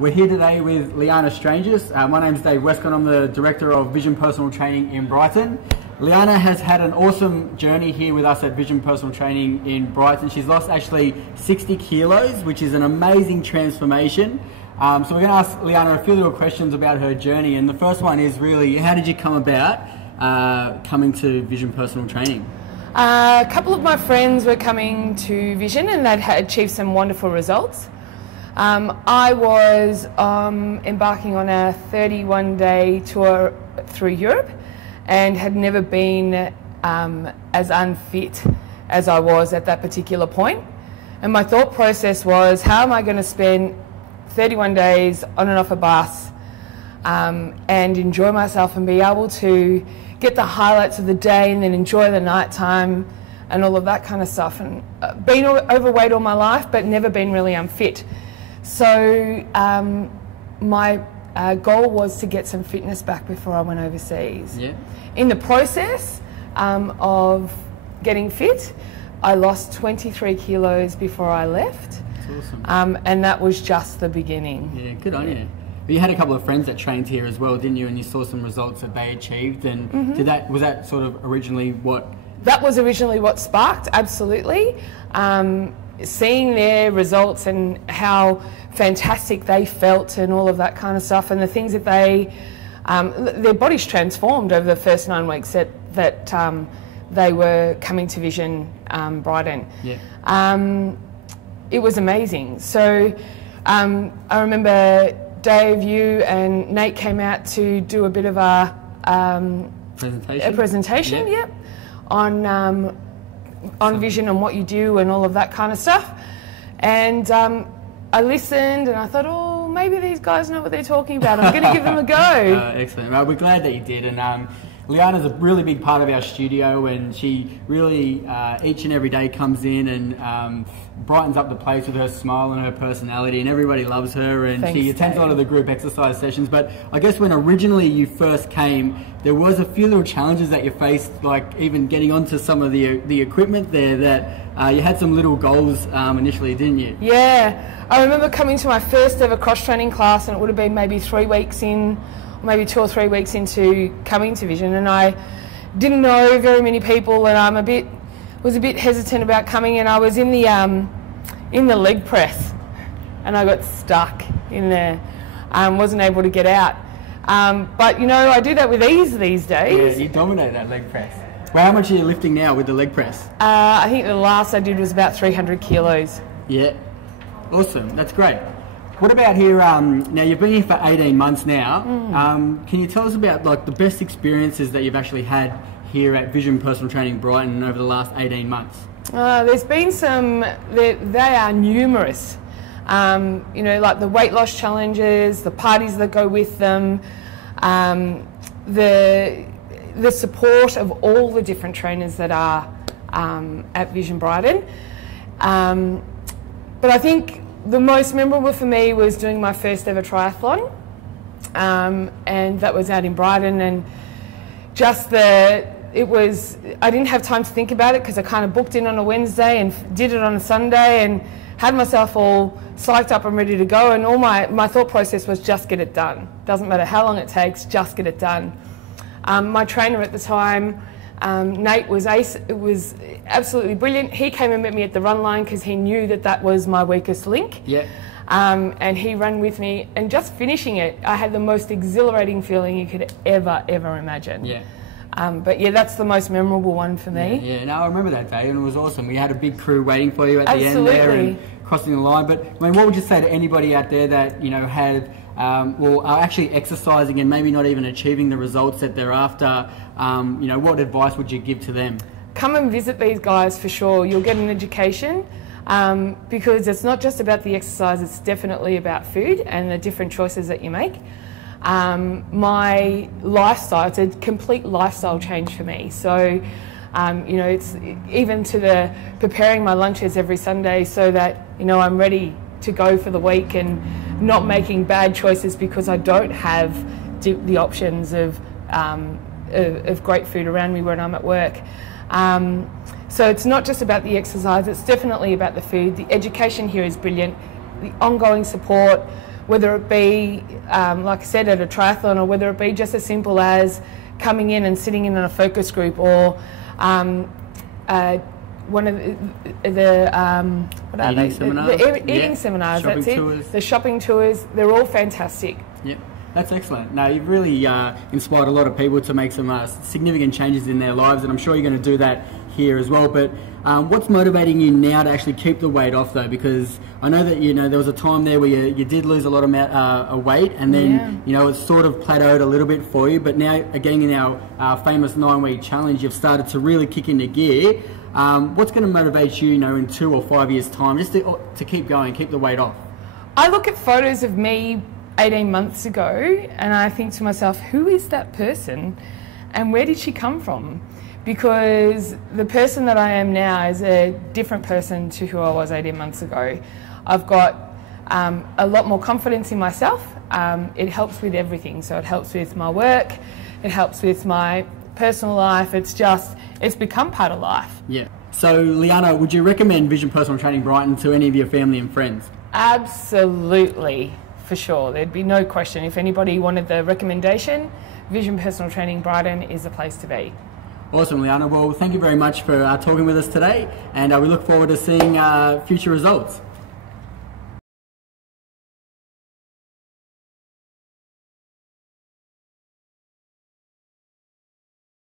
We're here today with Liana Strangis. My name's Dave Westcott. I'm the Director of Vision Personal Training in Brighton. Liana has had an awesome journey here with us at Vision Personal Training in Brighton. She's lost actually 60 kilos, which is an amazing transformation. So we're going to ask Liana a few little questions about her journey. And the first one is really, how did you come about coming to Vision Personal Training? A couple of my friends were coming to Vision and they'd achieved some wonderful results. I was embarking on a 31-day tour through Europe and had never been as unfit as I was at that particular point. And my thought process was, how am I going to spend 31 days on and off a bus and enjoy myself and be able to get the highlights of the day and then enjoy the night time and all of that kind of stuff. And been overweight all my life, but never been really unfit. So my goal was to get some fitness back before I went overseas. Yeah. In the process of getting fit, I lost 23 kilos before I left. That's awesome. And that was just the beginning. Yeah, good on you. But you had a couple of friends that trained here as well, didn't you? And you saw some results that they achieved. And was that sort of originally what? That was originally what sparked, absolutely. Seeing their results and how fantastic they felt and all of that kind of stuff, and the things that they, their bodies transformed over the first 9 weeks that they were coming to Vision Brighton. Yeah. It was amazing. So I remember Dave, you and Nate came out to do a bit of a presentation, yep, on Vision and what you do and all of that kind of stuff. And I listened and I thought, oh, maybe these guys know what they're talking about. I'm going to give them a go. Excellent. Well, we're glad that you did. And Liana's a really big part of our studio, and she really each and every day comes in and brightens up the place with her smile and her personality, and everybody loves her, and she attends a lot of the group exercise sessions. But I guess when originally you first came, there was a few little challenges that you faced, like even getting onto some of the equipment there, that you had some little goals initially, didn't you? Yeah, I remember coming to my first ever cross training class, and it would have been maybe 3 weeks in, maybe 2 or 3 weeks into coming to Vision, and I didn't know very many people, and was a bit hesitant about coming, and I was in the leg press, and I got stuck in there, wasn't able to get out. But you know, I do that with ease these days. Yeah, you dominate that leg press. Well, how much are you lifting now with the leg press? I think the last I did was about 300 kilos. Yeah, awesome. That's great. What about here, now you've been here for 18 months now. Can you tell us about like the best experiences that you've actually had here at Vision Personal Training Brighton over the last 18 months? There's been some, they are numerous. You know, like the weight loss challenges, the parties that go with them, the support of all the different trainers that are at Vision Brighton. But I think the most memorable for me was doing my first ever triathlon, and that was out in Brighton, and just I didn't have time to think about it because I kind of booked in on a Wednesday and did it on a Sunday and had myself all psyched up and ready to go, and all my thought process was just get it done. Doesn't matter how long it takes, just get it done. My trainer at the time, Nate, was absolutely brilliant. He came and met me at the run line because he knew that was my weakest link. Yeah. And he ran with me, and just finishing it, I had the most exhilarating feeling you could ever imagine. Yeah. But yeah, that's the most memorable one for me. Yeah, no, I remember that day, and it was awesome. We had a big crew waiting for you at the end there and crossing the line. But I mean, what would you say to anybody out there that, you know, are actually exercising and maybe not even achieving the results that they're after? You know, what advice would you give to them? Come and visit these guys for sure. You'll get an education, because it's not just about the exercise, it's definitely about food and the different choices that you make. My lifestyle, it's a complete lifestyle change for me. So, you know, it's even to the preparing my lunches every Sunday so that, you know, I'm ready to go for the week and not making bad choices because I don't have the options of great food around me when I'm at work. So it's not just about the exercise, it's definitely about the food. The education here is brilliant. The ongoing support whether it be, like I said, at a triathlon, or whether it be just as simple as coming in and sitting in a focus group, or one of the what are they? Seminars. The eating seminars. Shopping that's tours. it. The shopping tours. They're all fantastic. Yep. That's excellent. Now, you've really inspired a lot of people to make some significant changes in their lives, and I'm sure you're going to do that here as well. But what's motivating you now to actually keep the weight off, though? Because I know that there was a time there where you did lose a lot of weight, and then it's sort of plateaued a little bit for you. But now, again, in our famous 9-week challenge, you've started to really kick into gear. What's going to motivate you, in 2 or 5 years' time, just to keep going, keep the weight off? I look at photos of me 18 months ago and I think to myself, who is that person and where did she come from? Because the person that I am now is a different person to who I was 18 months ago. I've got a lot more confidence in myself. It helps with everything. So it helps with my work, it helps with my personal life. It's become part of life. Yeah. So Liana, would you recommend Vision Personal Training Brighton to any of your family and friends? Absolutely. For sure, there'd be no question. If anybody wanted the recommendation, Vision Personal Training Brighton is the place to be. Awesome, Liana. Well, thank you very much for talking with us today, and we look forward to seeing future results.